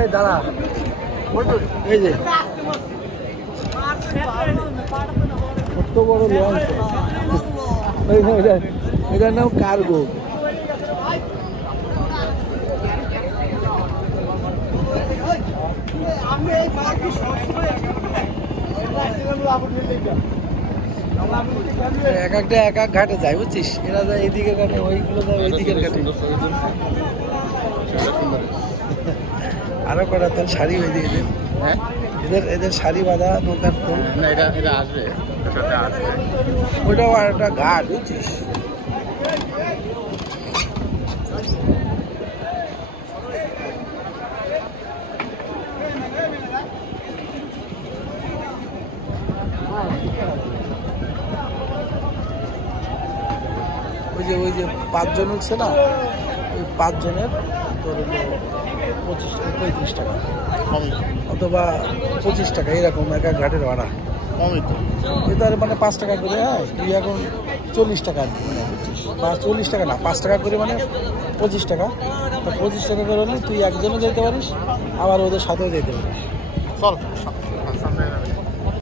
এই দাঁড়া, এই যে কত বড় লঞ্চ, এটার নাম কার্গো। এক একটা এক এক ঘাটে যায় বুঝছিস, এরা যায় এদিকে ঘাটে, ওইগুলো যায় ওইদিকের ঘাটে। আরো কটা তোর শাড়ি হয়ে দিয়েছে, হ্যাঁ এদের এদের শাড়ি বাঁধা নৌকার ফুল না, এটা এটা আসবে, ওইটাও আর একটা ঘাট বুঝছিস। ওই যে 5 জন উঠছে না, ওই 5 জনের তোর 25-35 টাকা অথবা 25 টাকা এরকম এক এক ঘাটের ভাড়া কমই তো। এটার মানে 5 টাকা করে, হ্যাঁ তুই এখন 40 টাকা মানে 40 টাকা না 5 টাকা করে মানে 25 টাকা। তো 25 টাকা করে হলে তুই একজনে যেতে পারিস, আবার ওদের সাথেও যেতে পারিস। চল।